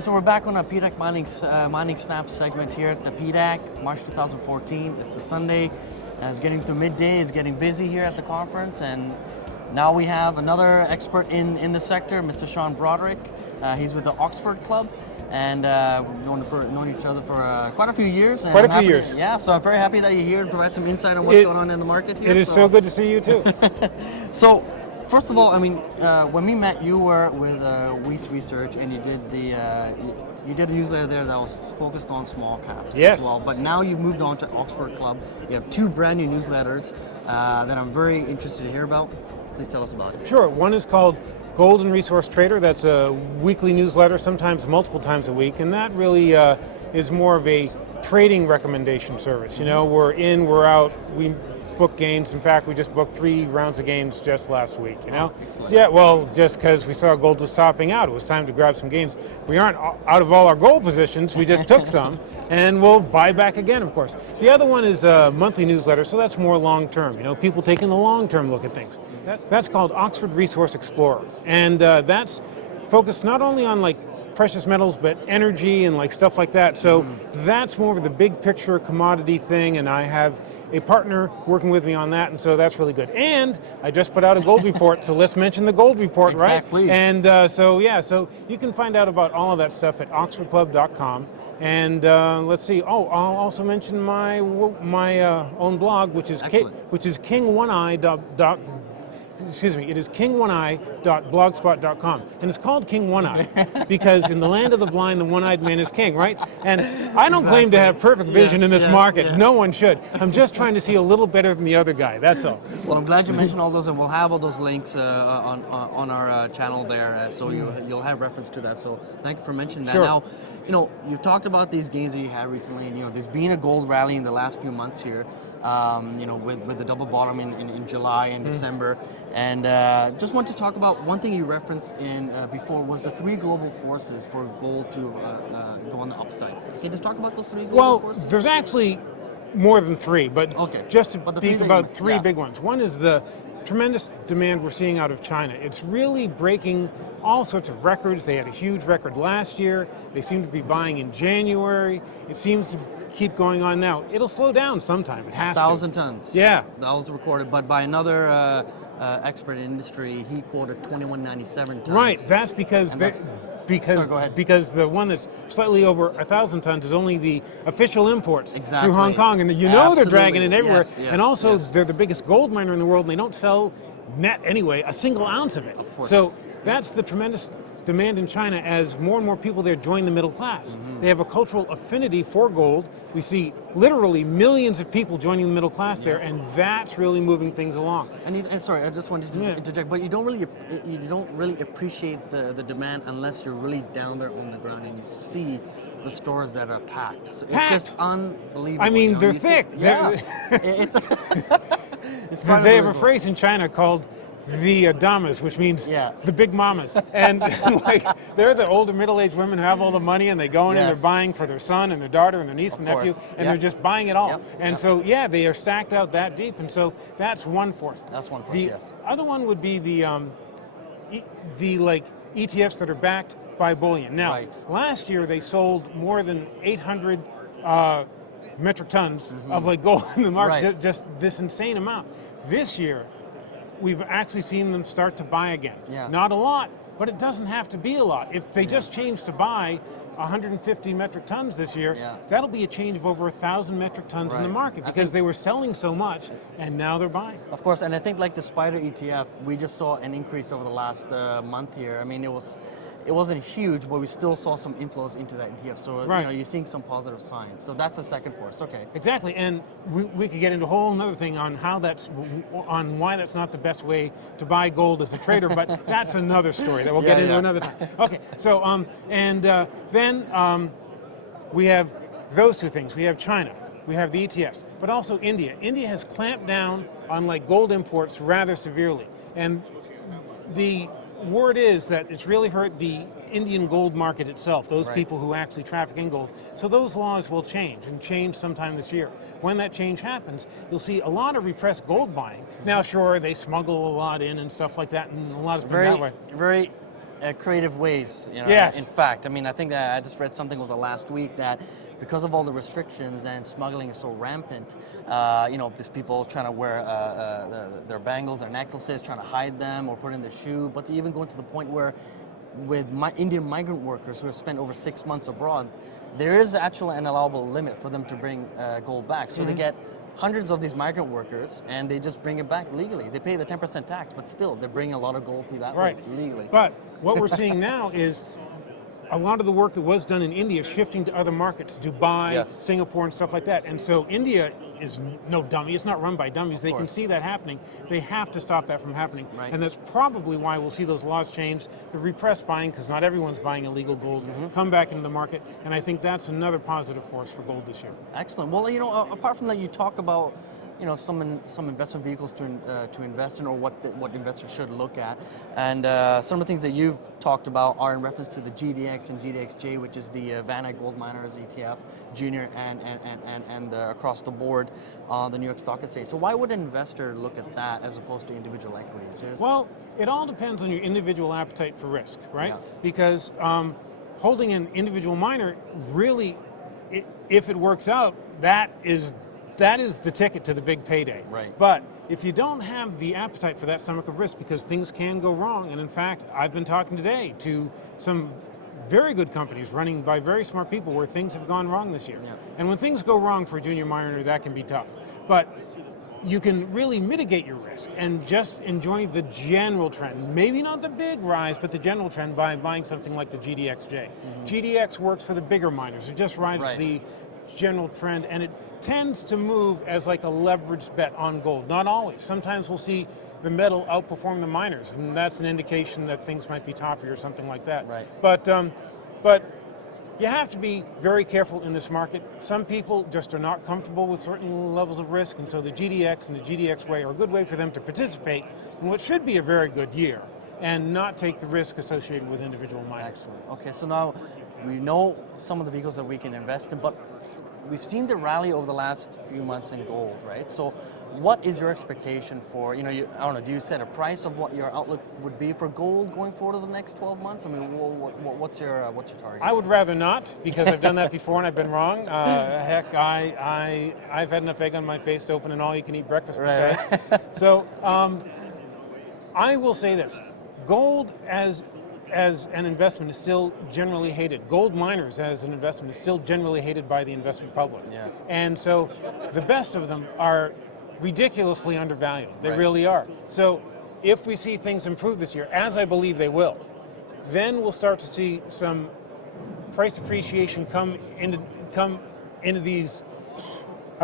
Okay, so we're back on our PDAC mining snap segment here at the PDAC, March 2014. It's a Sunday, and it's getting to midday. It's getting busy here at the conference, and now we have another expert in the sector, Mr. Sean Brodrick. He's with the Oxford Club, and we've known each other for quite a few years. Quite a few years. Yeah, so I'm very happy that you're here and provide some insight on what's going on in the market here. It is so good to see you too. So, first of all, I mean, when we met, you were with Weiss Research, and you did a newsletter there that was focused on small caps Yes. as well. But now you've moved on to Oxford Club. You have two brand new newsletters that I'm very interested to hear about. Please tell us about it. Sure. One is called Gold and Resource Trader. That's a weekly newsletter, sometimes multiple times a week, and that really is more of a trading recommendation service. You know, we're in, we're out, we book gains. In fact, we just booked 3 rounds of gains just last week, you know? Excellent. So, yeah, well, just because we saw gold was topping out, it was time to grab some gains. We aren't out of all our gold positions, we just took some, and we'll buy back again, of course. The other one is a monthly newsletter, so that's more long-term, you know, people taking the long-term look at things. That's called Oxford Resource Explorer, and that's focused not only on like precious metals, but energy and like stuff like that. So that's more of the big picture commodity thing, and I have a partner working with me on that, and so that's really good. And I just put out a gold report, so let's mention the gold report, Exactly. right? And so you can find out about all of that stuff at oxfordclub.com. And let's see. Oh, I'll also mention my own blog, which is king1eye.blogspot.com, and it's called King One Eye because in the land of the blind, the one-eyed man is king, right? And I don't claim to have perfect vision in this market. Yes. No one should. I'm just trying to see a little better than the other guy. That's all. Well, I'm glad you mentioned all those, and we'll have all those links on our channel there, so you'll have reference to that. So thank you for mentioning that. Sure. Now, you know, you've talked about these gains that you had recently, and you know, there's been a gold rally in the last few months here. You know, with the double bottom in July and December, and just want to talk about one thing you referenced in before was the 3 global forces for gold to go on the upside. Can you just talk about those 3 global forces? Well, there's actually more than 3, but just to speak about 3 big ones. One is the tremendous demand we're seeing out of China. It's really breaking all sorts of records. They had a huge record last year. They seem to be buying in January. It seems to keep going on now. It'll slow down sometime. It has 1,000 to. tons. Yeah. That was recorded, but by another expert in industry, he quoted 2197 tons. Right. That's because because the one that's slightly over 1,000 tons is only the official imports through Hong Kong, and you know they're dragging it everywhere. Yes, and also they're the biggest gold miner in the world, and they don't sell net anyway a single ounce of it. Of course. So that's the tremendous demand in China as more and more people there join the middle class. They have a cultural affinity for gold. We see literally millions of people joining the middle class there, and that's really moving things along. And sorry, I just wanted to interject, but you don't really appreciate the demand unless you're really down there on the ground and you see the stores that are packed. So it's just unbelievable. I mean, you know? they're thick. It's they have a phrase in China called the damas, which means the big mamas, and like they're the older middle-aged women who have all the money, and they go in and they're buying for their son and their daughter and their niece and nephew, and they're just buying it all. And so they are stacked out that deep, and so that's one force. That's one force. The other one would be the like ETFs that are backed by bullion. Now, last year they sold more than 800 metric tons of like gold in the market, just this insane amount. This year, we've actually seen them start to buy again. Not a lot, but it doesn't have to be a lot. If they just change to buy 150 metric tons this year, that'll be a change of over 1,000 metric tons in the market because they were selling so much and now they're buying. Of course, and I think like the Spider ETF, we just saw an increase over the last month here. I mean, it wasn't huge, but we still saw some inflows into that ETF. So you know, you're seeing some positive signs. So that's the second force. Okay. Exactly, and we could get into a whole other thing on why that's not the best way to buy gold as a trader, but that's another story that we'll get into another time. Okay. So then we have those 2 things. We have China. We have the ETFs, but also India. India has clamped down on like gold imports rather severely, and the word is that it's really hurt the Indian gold market itself, those people who actually traffic in gold. So those laws will change sometime this year. When that change happens, you'll see a lot of repressed gold buying. Now, sure, they smuggle a lot in and stuff like that, and a lot of that way. Very creative ways. Yes. In fact, I mean, I think that I just read something over the last week that because of all the restrictions and smuggling is so rampant, there's people trying to wear their bangles, their necklaces, trying to hide them or put in the shoe, but they even going to the point where with Indian migrant workers who have spent over 6 months abroad, there is actually an allowable limit for them to bring gold back. So they get hundreds of these migrant workers, and they just bring it back legally. They pay the 10% tax, but still, they're bringing a lot of gold through that way legally. But what we're seeing now is a lot of the work that was done in India shifting to other markets, Dubai, Singapore, and stuff like that. And so India is no dummy. It's not run by dummies. They can see that happening. They have to stop that from happening. Right. And that's probably why we'll see those laws change, the repressed buying, because not everyone's buying illegal gold, come back into the market. And I think that's another positive force for gold this year. Excellent. Well, apart from that, you talk about some investment vehicles to invest in, or what investors should look at, and some of the things that you've talked about are in reference to the GDX and GDXJ, which is the VanEck Gold Miners ETF, junior and across the board the New York Stock Exchange. So why would an investor look at that as opposed to individual equities? Well, it all depends on your individual appetite for risk, right? Yeah. Because holding an individual miner really, if it works out, that is the ticket to the big payday. Right. But if you don't have the appetite for that stomach of risk, because things can go wrong, and in fact, I've been talking today to some very good companies running by very smart people where things have gone wrong this year. Yeah. And when things go wrong for a junior miner, that can be tough. But you can really mitigate your risk and just enjoy the general trend. Maybe not the big rise, but the general trend by buying something like the GDXJ. GDX works for the bigger miners. It just rides the general trend, and it tends to move as like a leveraged bet on gold. Not always. Sometimes we'll see the metal outperform the miners, and that's an indication that things might be toppy or something like that. Right. But you have to be very careful in this market. Some people just are not comfortable with certain levels of risk, and so the GDX and the GDXY are a good way for them to participate in what should be a very good year and not take the risk associated with individual miners. Excellent. Okay, so now we know some of the vehicles that we can invest in, but we've seen the rally over the last few months in gold, right? So what is your expectation for, I don't know, do you set a price of what your outlook would be for gold going forward over the next 12 months? I mean, what's your target? I would rather not, because I've done that before and I've been wrong. Heck, I've had enough egg on my face to open an all-you-can-eat breakfast buffet. Right. So I will say this, gold as an investment is still generally hated. Gold miners as an investment is still generally hated by the investment public. Yeah. And so the best of them are ridiculously undervalued. They really are. So if we see things improve this year, as I believe they will, then we'll start to see some price appreciation come into these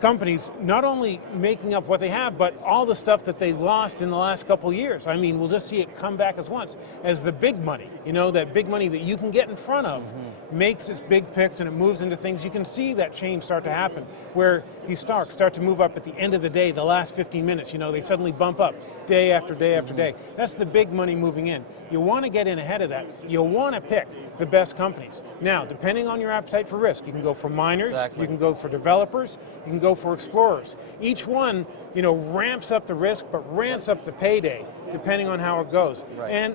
companies, not only making up what they have, but all the stuff that they lost in the last couple of years. I mean, we'll just see it come back as once, as the big money, that big money that you can get in front of makes its big picks and it moves into things. You can see that change start to happen, where these stocks start to move up at the end of the day, the last 15 minutes, they suddenly bump up day after day after day. That's the big money moving in. You want to get in ahead of that. You want to pick the best companies. Now, depending on your appetite for risk, you can go for miners, you can go for developers, you can go for explorers. Each one, ramps up the risk, but ramps up the payday, depending on how it goes. Right. And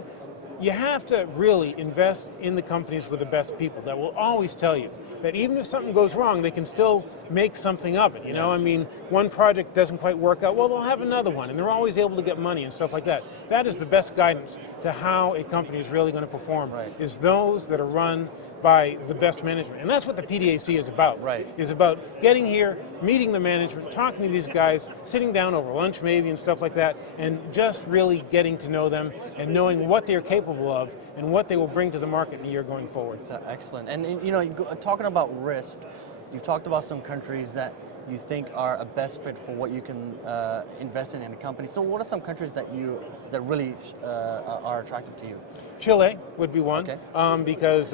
you have to really invest in the companies with the best people that will always tell you that even if something goes wrong, they can still make something of it. I mean, one project doesn't quite work out, well, they'll have another one, and they're always able to get money and stuff like that. That is the best guidance to how a company is really going to perform, is those that are run by the best management. And that's what the PDAC is about. Is about getting here, meeting the management, talking to these guys, sitting down over lunch maybe and stuff like that, and just really getting to know them and knowing what they're capable of and what they will bring to the market in the year going forward. That's excellent. And talking about risk, you've talked about some countries that you think are a best fit for what you can invest in a company. So what are some countries that really are attractive to you? Chile would be one, because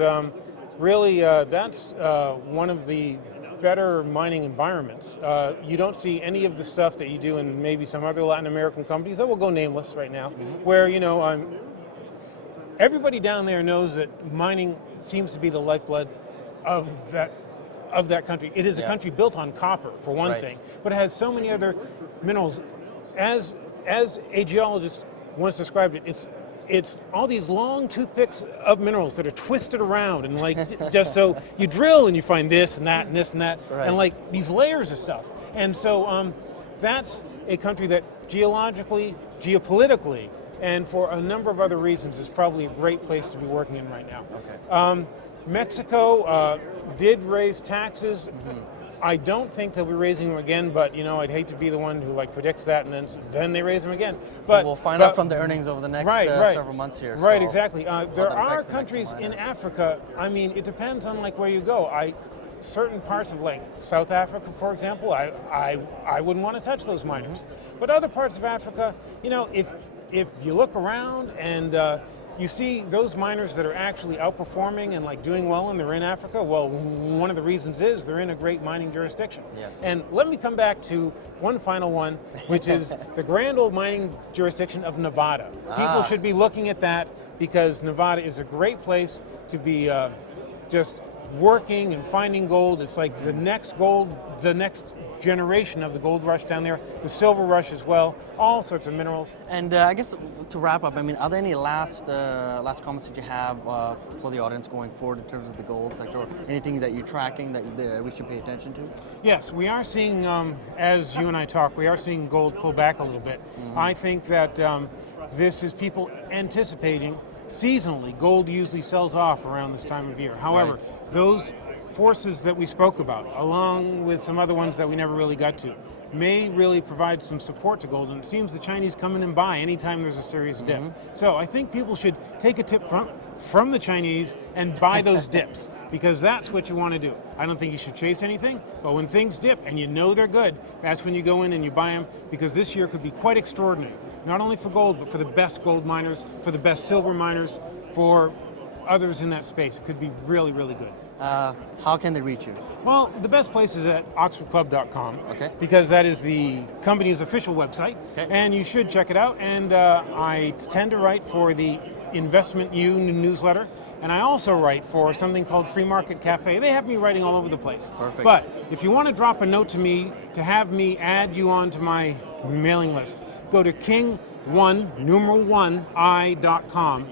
really that's one of the better mining environments. You don't see any of the stuff that you do in maybe some other Latin American companies that will go nameless right now, where everybody down there knows that mining seems to be the lifeblood of that country. It is a country built on copper, for one thing, but it has so many other minerals. As a geologist once described it, it's all these long toothpicks of minerals that are twisted around, and like just so you drill and you find this and that and this and that, Right. and like these layers of stuff. And so that's a country that geologically, geopolitically, and for a number of other reasons is probably a great place to be working in right now. Okay. Mexico did raise taxes. I don't think they'll be raising them again, but you know, I'd hate to be the one who like predicts that and then they raise them again. But we'll find out from the earnings over the next several months here. Right, so exactly. There are affects the countries next in miners. Africa. I mean, it depends on like where you go. Certain parts of like South Africa, for example, I wouldn't want to touch those miners. But other parts of Africa, you know, if you look around and you see those miners that are actually outperforming and like doing well and they're in Africa, well, one of the reasons is they're in a great mining jurisdiction. Yes. And let me come back to one final one, which is the grand old mining jurisdiction of Nevada. People should be looking at that because Nevada is a great place to be just working and finding gold. It's like the next generation of the gold rush down there, the silver rush as well, all sorts of minerals. And I guess to wrap up, I mean, are there any last comments that you have for the audience going forward in terms of the gold sector, or anything that you're tracking that we should pay attention to? Yes, we are seeing, as you and I talk, we are seeing gold pull back a little bit. I think that this is people anticipating seasonally. Gold usually sells off around this time of year. However, those forces that we spoke about, along with some other ones that we never really got to, may really provide some support to gold. And it seems the Chinese come in and buy anytime there's a serious dip. So I think people should take a tip from the Chinese and buy those dips, because that's what you want to do. I don't think you should chase anything, but when things dip and you know they're good, that's when you go in and you buy them, because this year could be quite extraordinary. Not only for gold, but for the best gold miners, for the best silver miners, for others in that space. It could be really, really good. How can they reach you? Well, the best place is at oxfordclub.com, Okay. because that is the company's official website, Okay. and you should check it out. And I tend to write for the Investment U newsletter, and I also write for something called Free Market Cafe. They have me writing all over the place. Perfect. But if you want to drop a note to me to have me add you onto my mailing list, go to king1i.com.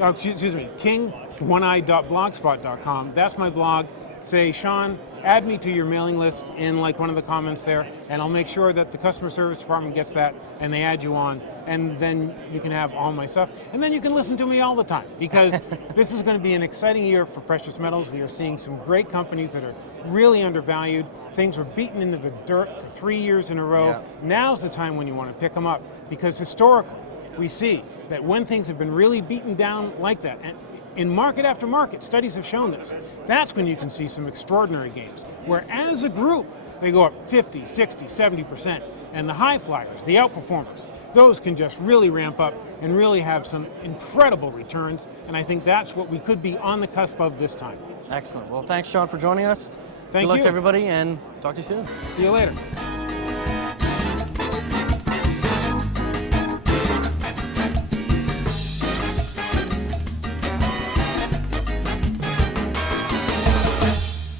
Excuse me, king1i.blogspot.com. That's my blog. Say, Sean, add me to your mailing list in like one of the comments there, and I'll make sure that the customer service department gets that and they add you on, and then you can have all my stuff, and then you can listen to me all the time, because this is going to be an exciting year for precious metals. We are seeing some great companies that are really undervalued. Things were beaten into the dirt for 3 years in a row. Yeah. Now's the time when you want to pick them up, because historically we see that when things have been really beaten down like that, and in market after market, studies have shown this, that's when you can see some extraordinary gains, where as a group, they go up 50, 60, 70%, and the high flyers, the outperformers, those can just really ramp up and really have some incredible returns, and I think that's what we could be on the cusp of this time. Excellent. Well, thanks, Sean, for joining us. Thank Good luck you. to everybody, and talk to you soon. See you later.